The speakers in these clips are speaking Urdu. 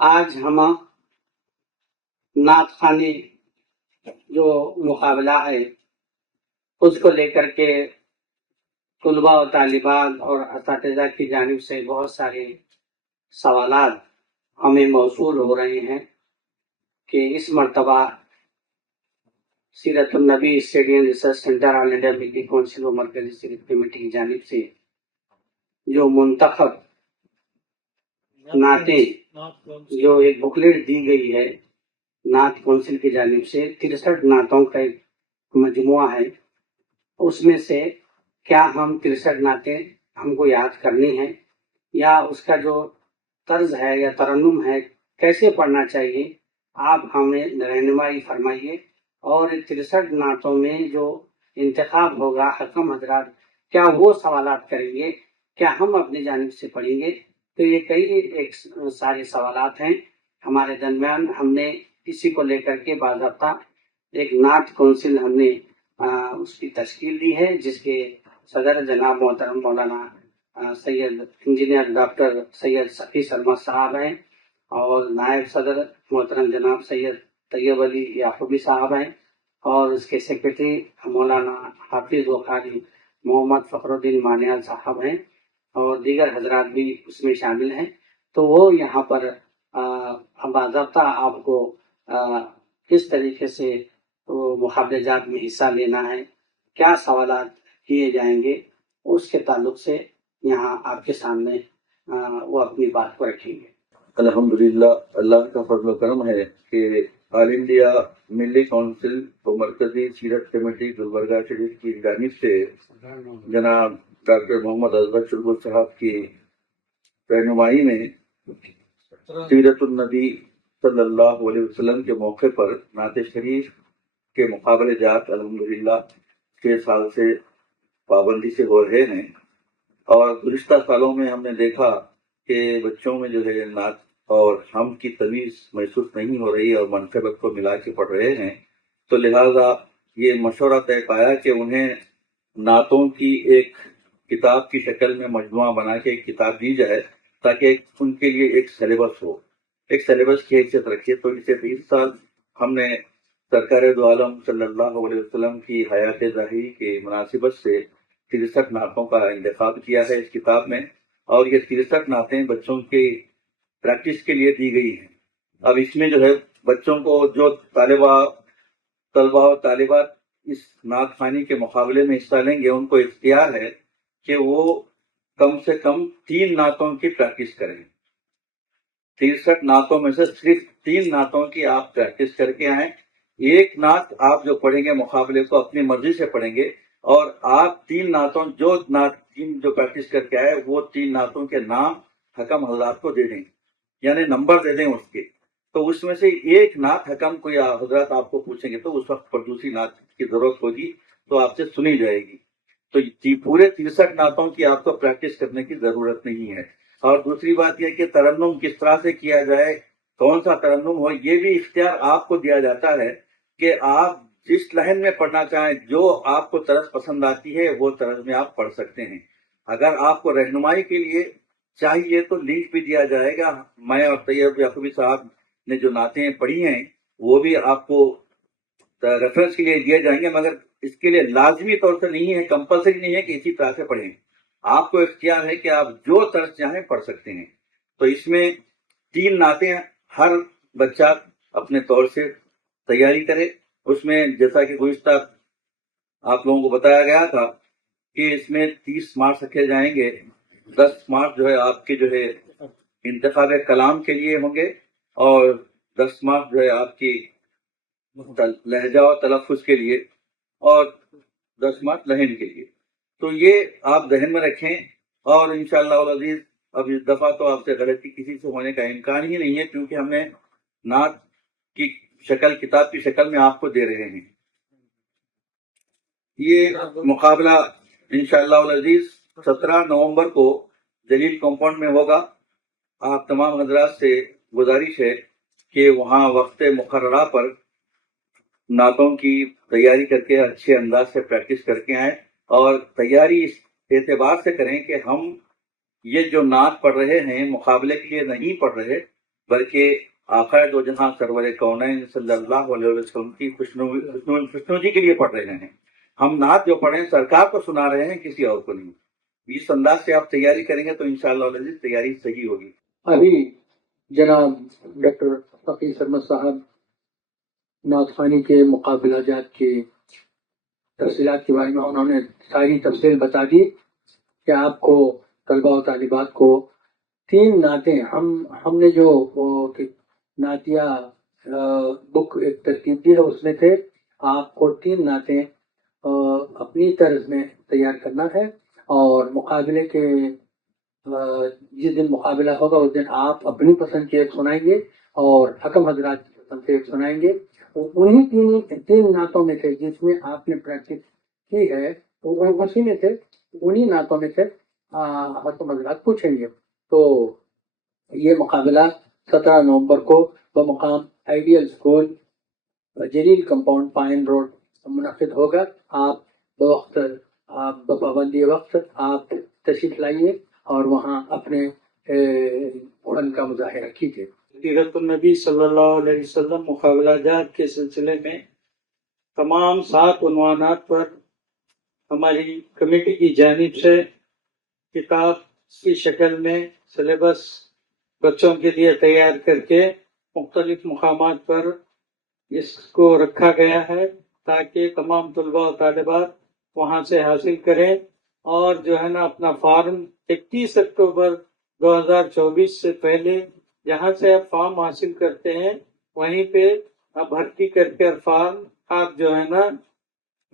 آج ہم نعت خوانی جو مقابلہ ہے اس کو لے کر کے طلباء و طالبات اور اساتذہ کی جانب سے بہت سارے سوالات ہمیں موصول ہو رہے ہیں کہ اس مرتبہ سیرت النبی study and research centre all India ملی کونسل و مرکزی سیرت کمیٹی کی جانب سے جو منتخب نعتیں جو ایک بکلیٹ دی گئی ہے نعت کونسل کی جانب سے 63 نعتوں کا ایک مجموعہ ہے، اس میں سے کیا ہم 63 نعتیں ہم کو یاد کرنی ہیں یا اس کا جو طرز ہے یا ترنم ہے کیسے پڑھنا چاہیے، آپ ہمیں رہنمائی فرمائیے۔ اور 63 نعتوں میں جو انتخاب ہوگا حکم حضرات کیا وہ سوالات کریں گے، کیا ہم اپنی جانب سے پڑھیں گے؟ تو یہ کئی ایک سارے سوالات ہیں ہمارے درمیان۔ ہم نے اسی کو لے کر کے باضابطہ ایک نعت کونسل ہم نے اس کی تشکیل دی ہے، جس کے صدر جناب محترم مولانا سید انجینئر ڈاکٹر سید سخی سرما صاحب ہیں، اور نائب صدر محترم جناب سید طیب علی یعقوبی صاحب ہیں، اور اس کے سیکرٹری مولانا حافظ و قاری محمد فخر الدین مانیال صاحب ہیں، اور دیگر حضرات بھی اس میں شامل ہیں۔ تو وہ یہاں پر باضابطہ آپ کو کس طریقے سے مقابلہ جات میں حصہ لینا ہے، کیا سوالات کیے جائیں گے، اس کے تعلق سے یہاں آپ کے سامنے وہ اپنی بات کو رکھیں گے۔ الحمدللہ، اللہ کا فضل و کرم ہے کہ آل انڈیا ملی کونسل و مرکزی سیرت کمیٹی گلبرگہ شریف کی جانب سے جناب ڈاکٹر محمد اظہر چلبل صاحب کی رہنمائی میں سیرت النبی صلی اللہ علیہ وسلم کے موقع پر نعت شریف کے مقابلے جات الحمدللہ 6 سال سے پابندی سے ہو رہے ہیں، اور گزشتہ سالوں میں ہم نے دیکھا کہ بچوں میں جو ہے نعت اور ہم کی تمیز محسوس نہیں ہو رہی اور منقبت کو ملا کے پڑھ رہے ہیں، تو لہذا یہ مشورہ طے پایا کہ انہیں نعتوں کی ایک کتاب کی شکل میں مجموعہ بنا کے ایک کتاب دی جائے تاکہ ان کے لیے ایک سلیبس ہو، ایک سلیبس کی حیثیت رکھے۔ تو اسے 20 سال ہم نے سرکار دو عالم صلی اللہ علیہ وسلم کی حیات ظاہری کی مناسبت سے 63 نعتوں کا انتخاب کیا ہے اس کتاب میں، اور یہ 63 نعتیں بچوں کی پریکٹس کے لیے دی گئی ہیں۔ اب اس میں جو ہے بچوں کو جو طلباء و طالبات اس نعت خوانی کے مقابلے میں حصہ لیں گے، ان کو اختیار ہے کہ وہ کم سے کم 3 نعتوں کی پریکٹس کریں۔ 63 نعتوں میں سے صرف 3 نعتوں کی آپ پریکٹس کر کے آئیں۔ ایک نعت آپ جو پڑھیں گے مقابلے کو اپنی مرضی سے پڑھیں گے، اور آپ 3 نعتوں جو پریکٹس کر کے آئے وہ 3 نعتوں کے نام حکم حضرات کو دے دیں، یعنی نمبر دے دیں اس کے۔ تو اس میں سے ایک نعت حکم کوئی حضرات آپ کو پوچھیں گے تو اس وقت پر دوسری نعت کی ضرورت ہوگی تو آپ سے سنی جائے گی۔ تو پورے 63 نعتوں کی آپ کو پریکٹس کرنے کی ضرورت نہیں ہے۔ اور دوسری بات یہ کہ ترنم کس طرح سے کیا جائے، کون سا ترنم ہو، یہ بھی اختیار آپ کو دیا جاتا ہے کہ آپ جس لہن میں پڑھنا چاہیں، جو آپ کو طرز پسند آتی ہے وہ طرز میں آپ پڑھ سکتے ہیں۔ اگر آپ کو رہنمائی کے لیے چاہیے تو لنک بھی دیا جائے گا، میں اور طیب یعقوبی صاحب نے جو نعتیں پڑھی ہیں وہ بھی آپ کو ریفرنس کے لیے دیے جائیں گے، مگر اس کے لیے لازمی طور سے نہیں ہے، کمپلسری نہیں ہے کہ اسی طرح سے پڑھیں۔ آپ کو اختیار ہے کہ آپ جو طرز چاہیں پڑھ سکتے ہیں۔ تو اس میں 3 نعتیں ہر بچہ اپنے طور سے تیاری کرے۔ اس میں جیسا کہ گزشتہ آپ لوگوں کو بتایا گیا تھا کہ اس میں 30 مارکس رکھے جائیں گے، 10 مارکس جو ہے آپ کے جو ہے انتخاب کلام کے لیے ہوں گے، اور 10 مارکس جو ہے آپ کی لہجہ و تلفظ کے لیے، اور 10 مارکس لہن کے لیے۔ تو یہ آپ ذہن میں رکھیں، اور انشاءاللہ العزیز اب اس دفعہ تو آپ سے غلطی کسی سے ہونے کا امکان ہی نہیں ہے، کیونکہ ہم نے نعت کی شکل کتاب کی شکل میں آپ کو دے رہے ہیں۔ یہ مقابلہ انشاءاللہ العزیز 17 نومبر کو جلیل کمپاؤنڈ میں ہوگا۔ آپ تمام حضرات سے گزارش ہے کہ وہاں وقت مقررہ پر نعتوں کی تیاری کر کے اچھے انداز سے پریکٹس کر کے آئیں، اور تیاری اس اعتبار سے کریں کہ ہم یہ جو نعت پڑھ رہے ہیں مقابلے کے لیے نہیں پڑھ رہے، بلکہ آقا دو جہاں سرور کونین صلی اللہ علیہ وسلم کی خوشنودی کے لیے پڑھ رہے ہیں. ہم نعت جو پڑھیں سرکار کو سنا رہے ہیں، کسی اور کو نہیں. اس انداز سے آپ تیاری کریں گے تو انشاءاللہ العزیز تیاری صحیح ہوگی. ابھی جناب ڈاکٹر فقی سرمد صاحب نعت خوانی کے مقابلہ جات کی تفصیلات کے بارے میں انہوں نے ساری تفصیل بتا دی کہ آپ کو طلباء و طالبات کو 3 نعتیں ہم نے جو نعتیہ بک ایک ترتیب دی ہے اس میں سے آپ کو 3 نعتیں اپنی طرز میں تیار کرنا ہے، اور مقابلے کے جس دن مقابلہ ہوگا اس دن آپ اپنی پسند کی ایک سنائیں گے اور حکم حضرات کی پسند سے ایک سنائیں گے. انہیں 3 نعتوں میں سے جس میں آپ نے پریکٹس کی ہے اسی میں سے انہیں نعتوں میں سے حکم حضرات پوچھیں گے. تو یہ مقابلہ 17 نومبر کو بمقام آئیڈیل اسکول جلیل کمپاؤنڈ پائن روڈ منعقد ہوگا. آپ بوقت بپابندی وقت آپ تشریف لائیے اور وہاں اپنے فن کا مظاہرہ کیجیے. سیرت النبی صلی اللہ علیہ وسلم مقابلہ جات کے سلسلے میں تمام 7 عنوانات پر ہماری کمیٹی کی جانب سے کتاب کی شکل میں سلیبس بچوں کے لیے تیار کر کے مختلف مقامات پر اس کو رکھا گیا ہے تاکہ تمام طلباء و طالبات وہاں سے حاصل کریں اور جو ہے نا اپنا فارم 31 اکتوبر 2024 سے پہلے جہاں سے آپ فارم حاصل کرتے ہیں وہیں پہ آپ بھرتی کر کے فارم آپ جو ہے نا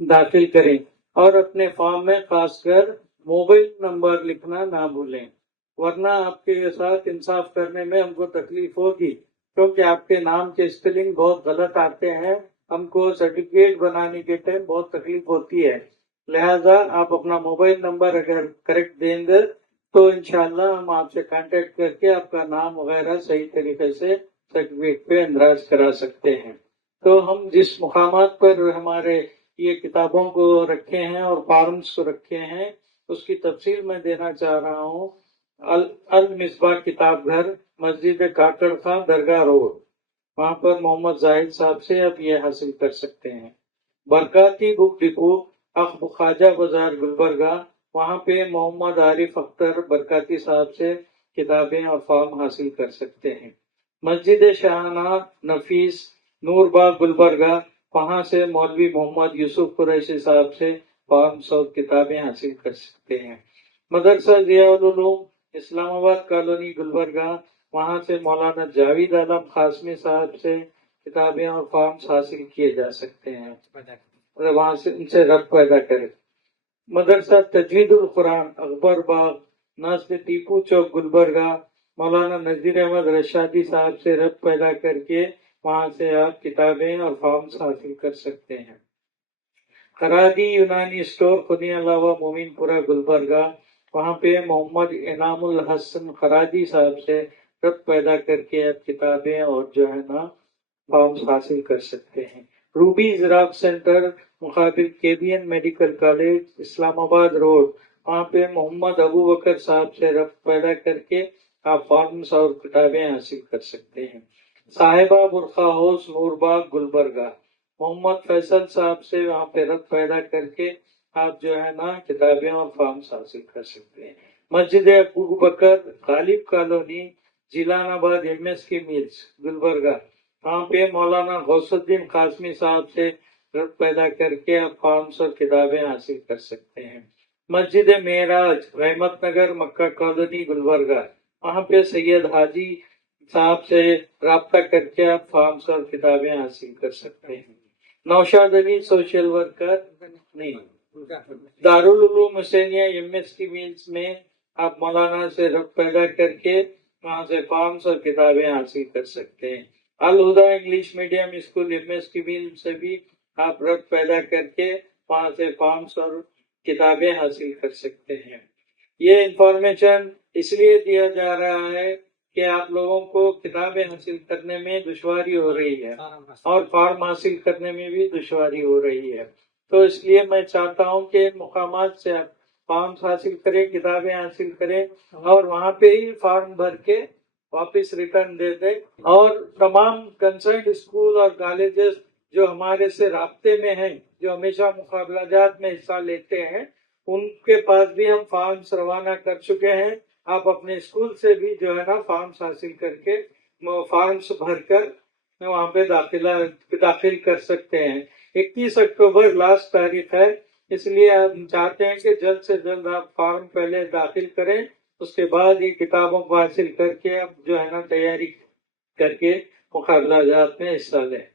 داخل کریں، اور اپنے فارم میں خاص کر موبائل نمبر لکھنا نہ بھولیں، ورنہ آپ کے ساتھ انصاف کرنے میں ہم کو تکلیف ہوگی، کیونکہ آپ کے نام کے اسپیلنگ بہت غلط آتے ہیں، ہم کو سرٹیفکیٹ بنانے کے ٹائم بہت تکلیف ہوتی ہے. لہذا آپ اپنا موبائل نمبر اگر کریکٹ دیں گے تو انشاءاللہ ہم آپ سے کانٹیکٹ کر کے آپ کا نام وغیرہ صحیح طریقے سے سرٹیفکیٹ پہ اندراج کرا سکتے ہیں. تو ہم جس مقامات پر ہمارے یہ کتابوں کو رکھے ہیں اور فارمز کو رکھے ہیں اس کی تفصیل میں دینا چاہ رہا ہوں. المصباح کتاب گھر، مسجد کاکڑ خان درگاہ روڈ، وہاں پر محمد زاہد صاحب سے آپ یہ حاصل کر سکتے ہیں. برکاتی بک ڈپو، خواجہ بازار گلبرگہ، وہاں پہ محمد عارف اختر برکاتی صاحب سے کتابیں اور فارم حاصل کر سکتے ہیں. مسجد شاہانہ نفیس، نور باغ گلبرگہ، وہاں سے مولوی محمد یوسف قریشی صاحب سے فارمز اور کتابیں حاصل کر سکتے ہیں. مدرسہ ضیاء العلوم، اسلام آباد کالونی گلبرگہ، وہاں سے مولانا جاوید عالم قاسمی صاحب سے کتابیں اور فارمز حاصل کیے جا سکتے ہیں، وہاں سے ان سے ربط پیدا کرے. مدرسہ تجوید القرآن اکبر باغ، ناصر ٹیپو چوک گلبرگہ، مولانا نذیر احمد رشادی صاحب سے ربط پیدا کر کے وہاں سے آپ کتابیں اور فارمز حاصل کر سکتے ہیں. خرادی یونانی اسٹور خنی علاوہ مومن پورہ گلبرگہ، وہاں پہ محمد انعام الحسن خرادی صاحب سے ربط پیدا کر کے آپ کتابیں اور جو ہے نا فارمز حاصل کر سکتے ہیں. روبی زراعت سینٹر مقابل KBN میڈیکل کالج اسلام آباد روڈ، وہاں پہ محمد ابو بکر صاحب سے ربط پیدا کر کے آپ فارمز اور کتابیں حاصل کر سکتے ہیں. صاحبہ برقع ہاؤس نور باغ گلبرگہ، محمد فیصل صاحب سے وہاں پہ ربط پیدا کر کے آپ جو ہے نا کتابیں اور فارمز حاصل کر سکتے ہیں. مسجد ابو بکر غالب کالونی جیلان آباد MS کی میلز گلبرگہ، وہاں پہ مولانا غوث الدین قاسمی صاحب سے ربط پیدا کر کے آپ فارمز اور کتابیں حاصل کر سکتے ہیں. مسجد معراج رحمت نگر مکہ کالونی گلبرگہ، وہاں پہ سید حاجی صاحب سے رابطہ کر کے آپ فارمز اور کتابیں حاصل کر سکتے ہیں. نوشاد علی سوشل ورکر نہیں، دارالعلوم حسینیہ MS کی میلز میں آپ مولانا سے ربط پیدا کر کے وہاں سے فارمز اور کتابیں حاصل کر سکتے ہیں. الہدا انگلش میڈیم اسکول MS کی میلز سے بھی آپ ربط پیدا کر کے وہاں سے فارمز اور کتابیں حاصل کر سکتے ہیں. یہ انفارمیشن اس لیے دیا جا رہا ہے کہ آپ لوگوں کو کتابیں حاصل کرنے میں دشواری ہو رہی ہے اور فارم حاصل کرنے میں بھی دشواری ہو رہی ہے، تو اس لیے میں چاہتا ہوں کہ ان مقامات سے آپ فارمز حاصل کریں، کتابیں حاصل کریں اور وہاں پہ ہی فارم بھر کے واپس ریٹرن دے دیں، اور تمام کنسرنڈ اسکول اور کالجز جو ہمارے سے رابطے میں ہیں، جو ہمیشہ مقابلہ جات میں حصہ لیتے ہیں، ان کے پاس بھی ہم فارمز روانہ کر چکے ہیں. آپ اپنے اسکول سے بھی جو ہے نا فارمز حاصل کر کے فارمز بھر کر وہاں پہ داخل کر سکتے ہیں. 21 اکتوبر لاسٹ تاریخ ہے، اس لیے ہم چاہتے ہیں کہ جلد سے جلد آپ فارم پہلے داخل کریں، اس کے بعد یہ کتابوں کو حاصل کر کے اب جو ہے نا تیاری کر کے مقابلہ جات میں حصہ لیں.